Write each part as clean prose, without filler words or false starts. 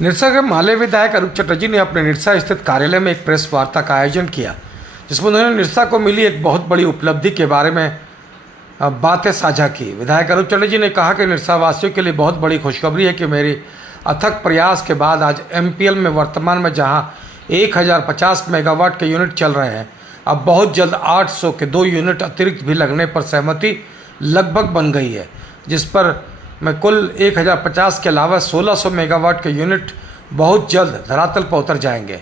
निरसा के माले विधायक अरूप चटर्जी ने अपने निरसा स्थित कार्यालय में एक प्रेस वार्ता का आयोजन किया, जिसमें उन्होंने निरसा को मिली एक बहुत बड़ी उपलब्धि के बारे में बातें साझा की। विधायक अरूप चटर्जी ने कहा कि निरसा वासियों के लिए बहुत बड़ी खुशखबरी है कि मेरी अथक प्रयास के बाद आज MPL में वर्तमान में जहां 1050 मेगावाट के यूनिट चल रहे हैं, अब बहुत जल्द 800 के 2 यूनिट अतिरिक्त भी लगने पर सहमति लगभग बन गई है, जिस पर में कुल 1050 के अलावा 1600 मेगावाट के यूनिट बहुत जल्द धरातल पर उतर जाएंगे,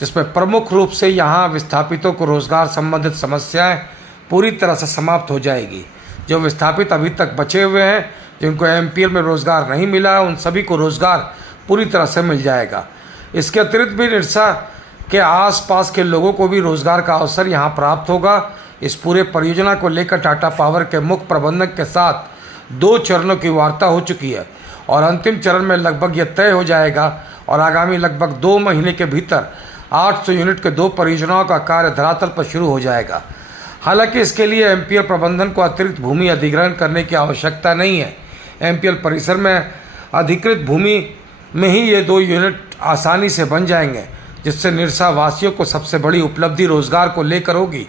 जिसमें प्रमुख रूप से यहाँ विस्थापितों को रोजगार संबंधित समस्याएं पूरी तरह से समाप्त हो जाएगी। जो विस्थापित अभी तक बचे हुए हैं, जिनको MPL में रोजगार नहीं मिला है, उन सभी को रोजगार पूरी तरह से मिल जाएगा। इसके अतिरिक्त भी निरसा के आसपास के लोगों को भी रोजगार का अवसर यहाँ प्राप्त होगा। इस पूरे परियोजना को लेकर टाटा पावर के मुख्य प्रबंधक के साथ 2 चरणों की वार्ता हो चुकी है और अंतिम चरण में लगभग यह तय हो जाएगा और आगामी लगभग 2 महीने के भीतर 800 यूनिट के 2 परियोजनाओं का कार्य धरातल पर शुरू हो जाएगा। हालांकि इसके लिए MPL प्रबंधन को अतिरिक्त भूमि अधिग्रहण करने की आवश्यकता नहीं है। MPL परिसर में अधिकृत भूमि में ही ये 2 यूनिट आसानी से बन जाएंगे, जिससे निरसा वासियों को सबसे बड़ी उपलब्धि रोजगार को लेकर होगी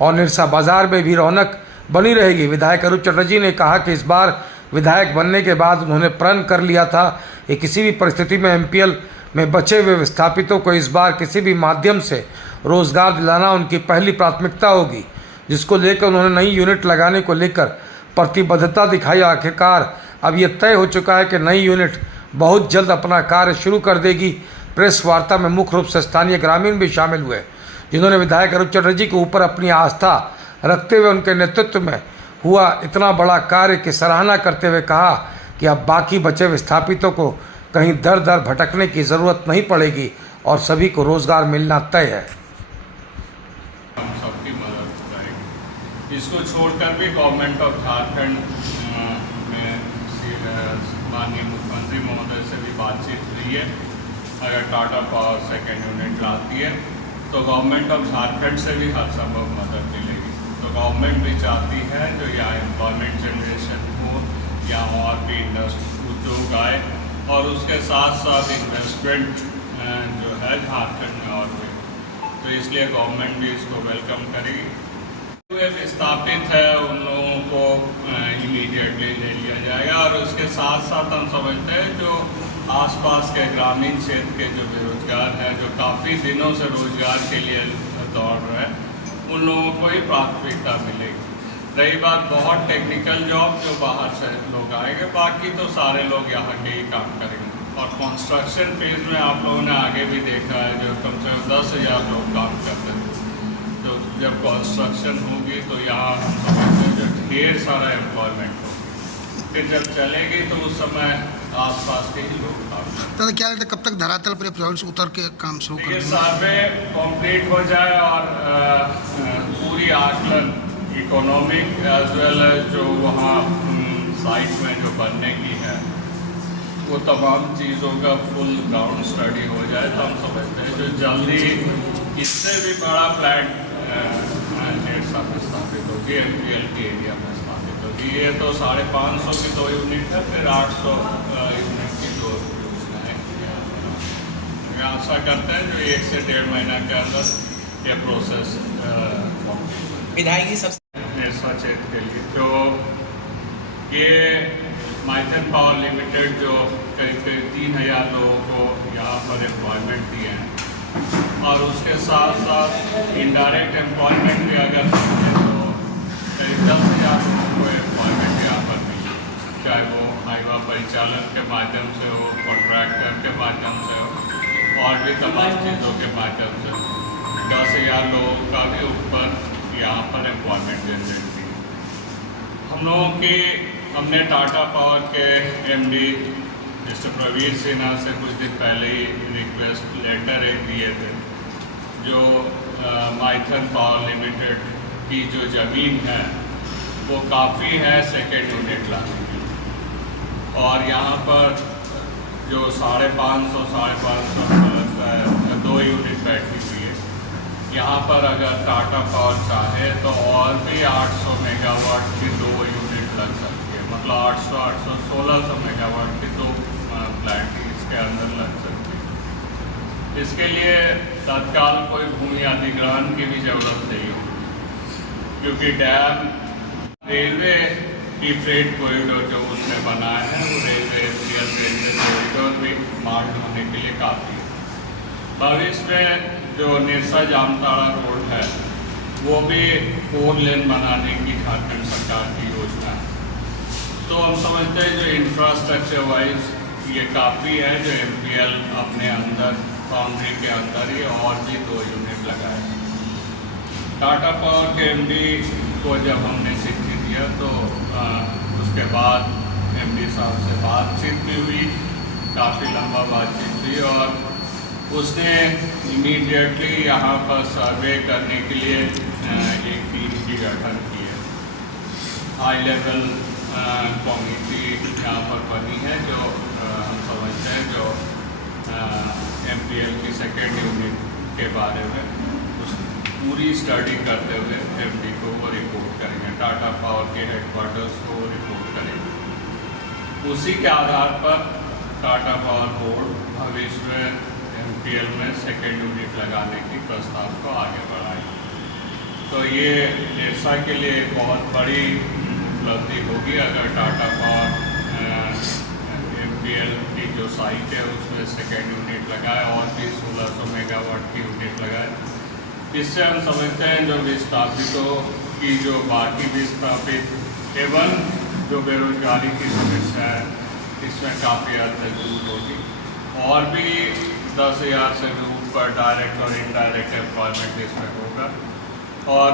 और निरसा बाजार में भी रौनक बनी रहेगी। विधायक अरूप चटर्जी ने कहा कि इस बार विधायक बनने के बाद उन्होंने प्रण कर लिया था कि किसी भी परिस्थिति में MPL में बचे हुए विस्थापितों को इस बार किसी भी माध्यम से रोजगार दिलाना उनकी पहली प्राथमिकता होगी, जिसको लेकर उन्होंने नई यूनिट लगाने को लेकर प्रतिबद्धता दिखाई। आखिरकार अब यह तय हो चुका है कि नई यूनिट बहुत जल्द अपना कार्य शुरू कर देगी। प्रेस वार्ता में मुख्य रूप से स्थानीय ग्रामीण भी शामिल हुए, जिन्होंने विधायक अरूप चटर्जी के ऊपर अपनी आस्था रखते हुए उनके नेतृत्व में हुआ इतना बड़ा कार्य की सराहना करते हुए कहा कि अब बाकी बचे विस्थापितों को कहीं दर दर भटकने की ज़रूरत नहीं पड़ेगी और सभी को रोजगार मिलना तय है। हम सबकी मदद करेंगे। इसको छोड़कर भी गवर्नमेंट ऑफ झारखंड में माननीय मुख्यमंत्री महोदय से भी बातचीत हुई है। अगर टाटा पावर सेकेंड यूनिट लाती है तो गवर्नमेंट ऑफ झारखंड से भी हर संभव मदद मिलेगी। तो गवर्नमेंट भी चाहती है जो यहाँ एम्प्लॉयमेंट जनरेशन हो, यहाँ और भी उद्योग आए और उसके साथ साथ इन्वेस्टमेंट जो है झारखंड में और भी, तो इसलिए गवर्नमेंट भी इसको वेलकम करेगी। जो विस्थापित है उन लोगों को इमीडिएटली ले लिया जाएगा और उसके साथ साथ हम समझते हैं जो आसपास के ग्रामीण क्षेत्र के जो बेरोजगार हैं, जो काफ़ी दिनों से रोजगार के लिए दौड़ रहे हैं, उन लोगों को ही प्राथमिकता मिलेगी। रही बात बहुत टेक्निकल जॉब जो बाहर से लोग आएंगे, बाकी तो सारे लोग यहाँ के ही काम करेंगे। और कंस्ट्रक्शन फेज में आप लोगों ने आगे भी देखा है जो कम से कम 10,000 लोग काम करते हैं। तो जब कंस्ट्रक्शन होगी तो यहाँ हम समझते हैं जो ढेर सारा एम्प्लॉयमेंट होगा। फिर जब चलेगी तो उस समय आसपास के ही लोग तो क्या लगता है कब तक धरातल पर प्रोजेक्ट्स उतर के काम शुरू कर देंगे? सर्वे कंप्लीट हो जाए और पूरी आकलन इकोनॉमिक एज वेल एज जो वहाँ साइट में जो बनने की है वो तमाम चीज़ों का फुल ग्राउंड स्टडी हो जाए तो हम समझते हैं जो जल्दी इससे भी बड़ा प्लांट जैसा स्थापित होगी MPL के एरिया में स्थापित होगी। ये तो 550 की 2 यूनिट है, फिर 800 यूनिट की 2 योजनाएँ। आशा करते हैं जो 1 से 1.5 महीना के अंदर ये प्रोसेस विधायक सबसे निरसा क्षेत्र के लिए जो ये माइथन पावर लिमिटेड जो करीब 3,000 लोगों को यहाँ पर एम्प्लॉयमेंट दिए हैं और उसके साथ साथ इनडायरेक्ट एम्प्लॉयमेंट भी अगर देखें तो करीब 10,000 लोगों को एम्प्लॉयमेंट यहाँ पर मिली, चाहे वो हाईवा परिचालन के माध्यम से हो, कॉन्ट्रैक्टर के माध्यम से हो और भी तमाम चीज़ों के माध्यम से 10,000 लोगों का भी ऊपर यहाँ पर एम्प्लॉयमेंट जनरेट की। हम लोगों की हमने टाटा पावर के MD मिस्टर प्रवीर सिन्हा से कुछ दिन पहले ही रिक्वेस्ट लेटर एक दिए थे जो माइथन पावर लिमिटेड की जो ज़मीन है वो काफ़ी है सेकेंड यूनिट लाने की और यहाँ पर जो 550 2 यूनिट बैठी हुई है, यहाँ पर अगर टाटा पावर चाहे तो और भी 800 मेगावाट की 2 यूनिट लग सकती है, मतलब 800 1600 मेगावाट की 2 प्लांट के अंदर लग सकती है। इसके लिए तत्काल कोई भूमि अधिग्रहण की भी जरूरत नहीं होगी, क्योंकि डैम रेलवे की फ्रेट कॉरिडोर जो उसने बनाया है वो रेलवे कॉरिडोर भी मार्ग होने के लिए काफ़ी है। भविष्य में जो निरसा जामताड़ा रोड है वो भी 4 लेन बनाने की झारखंड सरकार की योजना है। तो हम समझते हैं जो इंफ्रास्ट्रक्चर वाइज ये काफ़ी है जो MPL अपने अंदर बाउंड्री के अंदर ही और भी 2 यूनिट लगाए। टाटा पावर के MD को जब हमने चिट्ठी दिया तो उसके बाद MD साहब से बातचीत भी हुई, काफ़ी लंबा बातचीत हुई और उसने इमीडिएटली यहाँ पर सर्वे करने के लिए एक टीम की गठन की है। हाई लेवल कमेटी यहाँ पर बनी है जो हम समझते हैं जो MPL की 2nd यूनिट के बारे में उस पूरी स्टडी करते हुए MD को वो रिपोर्ट करेंगे, टाटा पावर के हेडक्वार्टर्स को वो रिपोर्ट करेंगे। उसी के आधार पर टाटा पावर बोर्ड भविष्य में MPL में 2nd यूनिट लगाने की प्रस्ताव को आगे बढ़ाएगी। तो ये निरसा के लिए एक बहुत बड़ी उपलब्धि होगी अगर टाटा पावर MPL की जो साइट है उसमें 2nd यूनिट लगाए और भी 1600 मेगावाट की यूनिट लगाए। इससे हम समझते हैं जो विस्थापितों की जो बाकी विस्थापित एवं जो बेरोजगारी की समस्या है इसमें काफ़ी हद तक दूर होगी और भी 10,000 से भी ऊपर डायरेक्ट और इनडायरेक्ट एम्प्लॉयमेंट इसमें होगा। और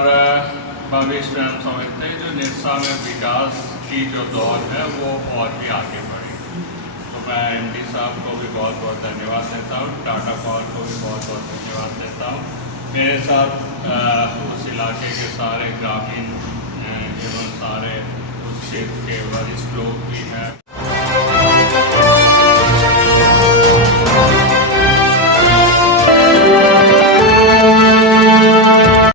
भविष्य में हम समझते हैं जो निरसा में विकास की जो दौर है वो और भी आगे बढ़ेगी। तो मैं MD साहब को भी बहुत बहुत धन्यवाद देता हूँ, टाटा पावर को भी बहुत बहुत धन्यवाद देता हूँ। मेरे साथ उस इलाके के सारे ग्रामीण एवं सारे उस क्षेत्र के वरिष्ठ लोग भी हैं।